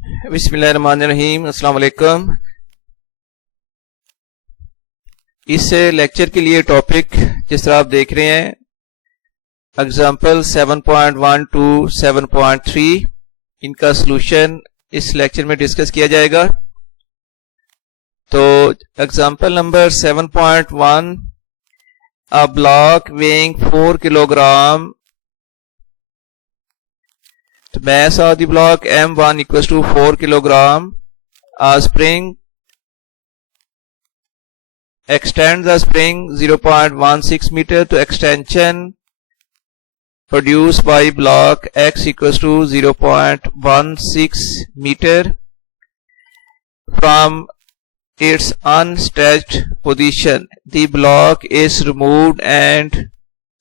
बिस्मिल्लाहिर्रहमानिर्रहीम। अस्सलाम वालेकुम। इस लेक्चर के लिए टॉपिक जिस तरह आप देख रहे हैं एग्जाम्पल 7.1 टू 7.3, इनका सॉल्यूशन इस लेक्चर में डिस्कस किया जाएगा। तो example number 7.1, a block weighing 4 kilogram. The mass of the block M1 equals to 4 kilogram. A spring extends the spring 0.16 meter to extension produced by block X equals to 0.16 meter from its unstretched position. The block is removed and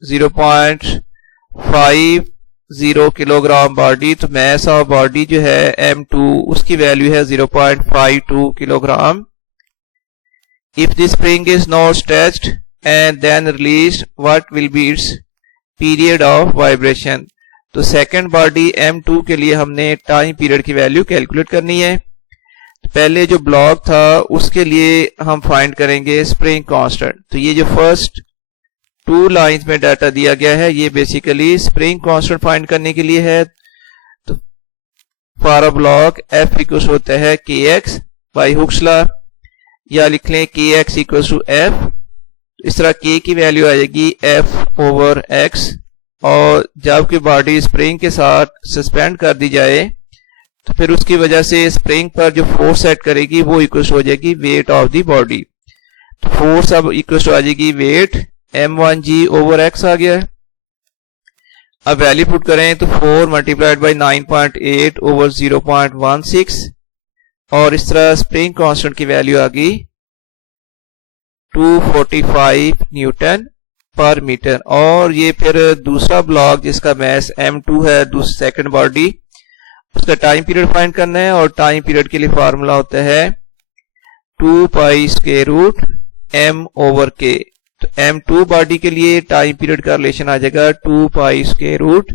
0.50 kilogram body, तो mass of body जो है M2 उसकी value है 0.52 kilogram. If the spring is not stretched and then released, what will be its period of vibration? तो second body M2 के लिए हमने time period की वैल्यू कैलकुलेट करनी है। पहले जो ब्लॉक था उसके लिए हम फाइंड करेंगे स्प्रिंग कांस्टेंट। तो ये जो फर्स्ट 2 लाइंस में डाटा दिया गया है ये बेसिकली स्प्रिंग कांस्टेंट फाइंड करने के लिए है। तो for a block F equal होता है kx बाई हुक्स लॉ, या लिख लें kx इक्वल टू f। इस तरह k की वैल्यू आ जाएगी f ओवर x, और जब की बॉडी स्प्रिंग के साथ सस्पेंड कर दी जाए तो फिर उसकी वजह से स्प्रिंग पर जो फोर्स सेट करेगी वो इक्वल हो जाएगी वेट ऑफ द बॉडी। तो फोर्स अब इक्वल आ जाएगी वेट m1g ओवर x आ गया है। अब वैल्यू पुट करें तो 4 मल्टीप्लाइड बाई 9.8 ओवर 0.16, और इस तरह स्प्रिंग कांस्टेंट की वैल्यू आ गई 245 न्यूटन पर मीटर। और ये फिर दूसरा ब्लॉक जिसका मैस m2 है, दूसरी सेकंड बॉडी, उसका टाइम पीरियड फाइंड करना है, और टाइम पीरियड के लिए फॉर्मूला होता है 2 pi square root m over k। तो m2 बॉडी के लिए टाइम पीरियड का रिलेशन आ जाएगा 2 pi square root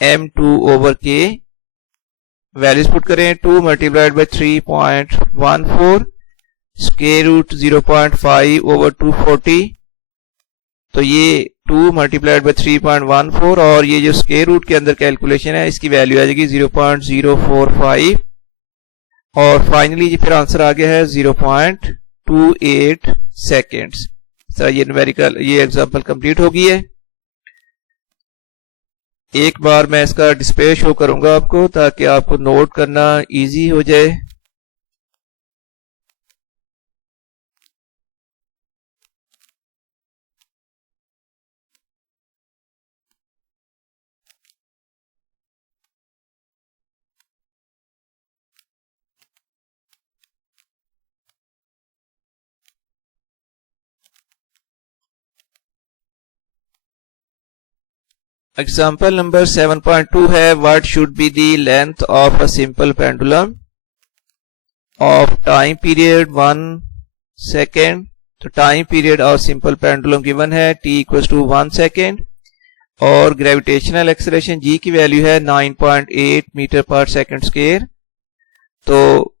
m2 over k। Values put करें 2 multiplied by 3.14 square root 0.5 over 240, तो ये 2 मल्टीप्लाइड बाई 3.14, और ये जो स्क्वायर रूट के अंदर कैलकुलेशन है इसकी वैल्यू आ जाएगी 0.045, और फाइनली फिर आंसर आ गया है 0.28 सेकेंड्स। सर ये न्यूमेरिकल ये एग्जांपल कंप्लीट हो गई है। एक बार मैं इसका डिस्प्ले शो करूंगा आपको ताकि आपको नोट करना इजी हो जाए। एग्जाम्पल नंबर 7.2 है what should be the length of a simple pendulum of time period 1 second. तो time period of simple pendulum given है t इक्वल टू 1 सेकेंड, और ग्रेविटेशनल एक्सेलरेशन g की वैल्यू है 9.8 metre per second square. तो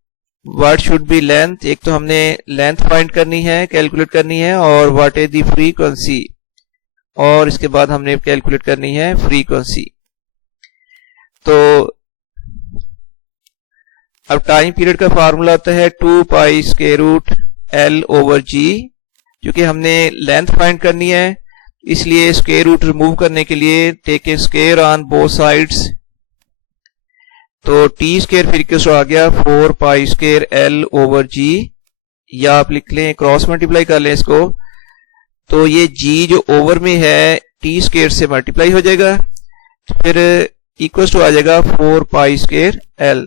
what should be length, एक तो हमने length find करनी है, कैलकुलेट करनी है, और व्हाट इज द फ्रीक्वेंसी, और इसके बाद हमने कैलकुलेट करनी है फ्रीक्वेंसी। तो अब टाइम पीरियड का फार्मूला होता है 2 pi square root l over g। क्योंकि हमने लेंथ फाइंड करनी है इसलिए स्क्वायर रूट रिमूव करने के लिए take a square on both sides, तो t स्क्वायर फिर इक्वल आ गया 4 pi square l over g, या आप लिख लें क्रॉस मल्टीप्लाई कर लें इसको, तो ये g जो ओवर में है t स्क्वायर से मल्टीप्लाई हो जाएगा, फिर इक्वल टू आ जाएगा 4 पाई स्क्वायर l।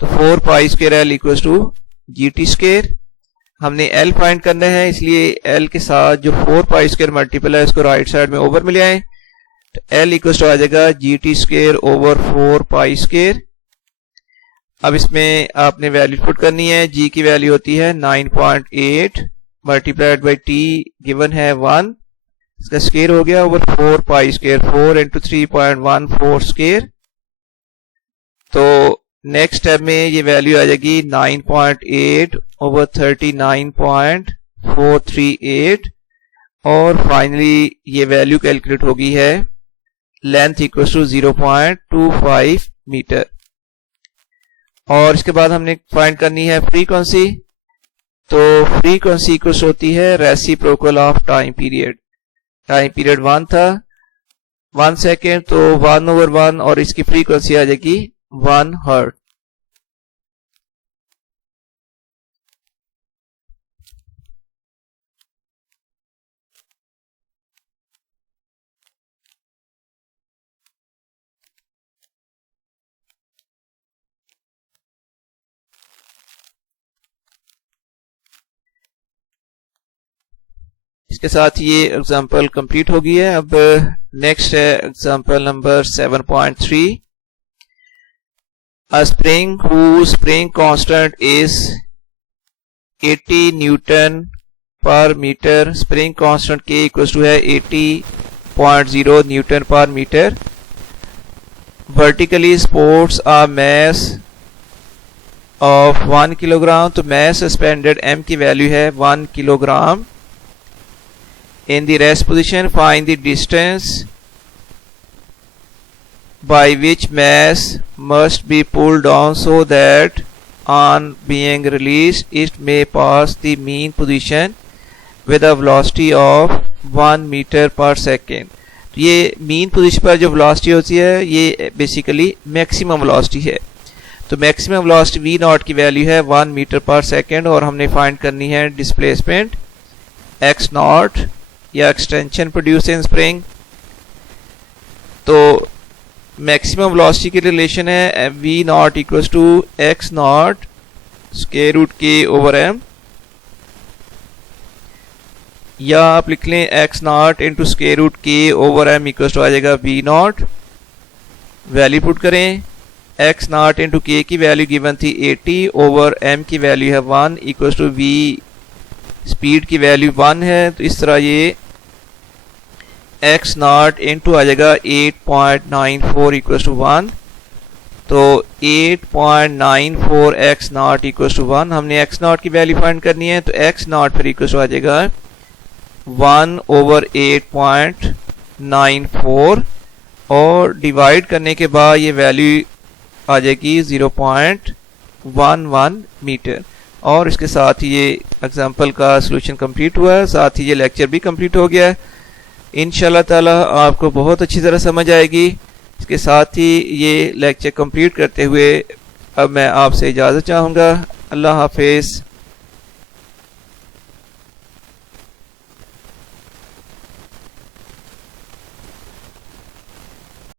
तो 4 pi square l equal to gt square. हमने l फाइंड करना है इसलिए l के साथ जो 4 पाई स्क्वायर मल्टीपल है इसको राइट साइड में ओवर में ले आए, तो l इक्वल टू आ जाएगा gt square over 4 pi square. अब इसमें आपने वैल्यू पुट करनी है, g की वैल्यू होती है 9.8 मल्टीप्लाइड बाई t गिवन है 1, इसका स्क्वायर हो गया over 4 pi square, 4 into 3.14 square. तो नेक्स्ट स्टेप में ये वैल्यू आ जाएगी 9.8 ओवर 39.438 और फाइनली ये वैल्यू कैलकुलेट होगी है लेंथ इक्वल टू 0.25 मीटर। और इसके बाद हमने फाइंड करनी है फ्रीक्वेंसी। तो फ्रीक्वेंसी इक्वल होती है reciprocal of time period. Time period 1 था, 1 सेकेंड, तो 1/1 और इसकी फ्रीक्वेंसी आ जाएगी 1 हर्ट्ज। इसके साथ ये एग्जांपल कंप्लीट हो गई है। अब नेक्स्ट है example number 7.3। A spring whose spring constant is 80 newton per metre. Spring constant K equal to है 80.0 newton per metre. Vertically supports a mass of 1 kilogram. तो मास सस्पेंडेड M की value है 1 kilogram. In the rest position, find the distance by which mass must be pulled down so that on being released it may pass the mean position with a velocity of 1 meter per second। तो ये mean position पर जो velocity होती है ये basically maximum velocity है। तो maximum velocity v naught की वैल्यू है 1 meter per second और हमने फाइंड करनी है displacement x naught या एक्सटेंशन प्रोड्यूस इन स्प्रिंग। तो मैक्सिमम वेलोसिटी की रिलेशन है v naught equal to x naught square root k over m, या आप लिख लें x naught into square root k over m equal to आ जाएगा v नॉट। वैल्यू पुट करें, x नॉट इंटू k की वैल्यू गिवन थी 80 over m की वैल्यू है 1 इक्वल टू v स्पीड की वैल्यू 1 है। तो इस तरह ये x नॉट इंटू आ जाएगा 8.94 इक्वल टू 1। तो 8.94 x नॉट इक्वल टू 1। हमने x नॉट की वैल्यू फाइंड करनी है तो x नॉट फिर इक्वल टू आ जाएगा 1 ओवर 8.94 और डिवाइड करने के बाद ये वैल्यू आ जाएगी 0.11 मीटर। और इसके साथ ही ये एग्जाम्पल का सॉल्यूशन कंप्लीट हुआ है, साथ ही ये लेक्चर भी कंप्लीट हो गया है। इंशाल्लाह ताला आपको बहुत अच्छी तरह समझ आएगी। इसके साथ ही ये लेक्चर कंप्लीट करते हुए अब मैं आपसे इजाज़त चाहूँगा। अल्लाह हाफिज़।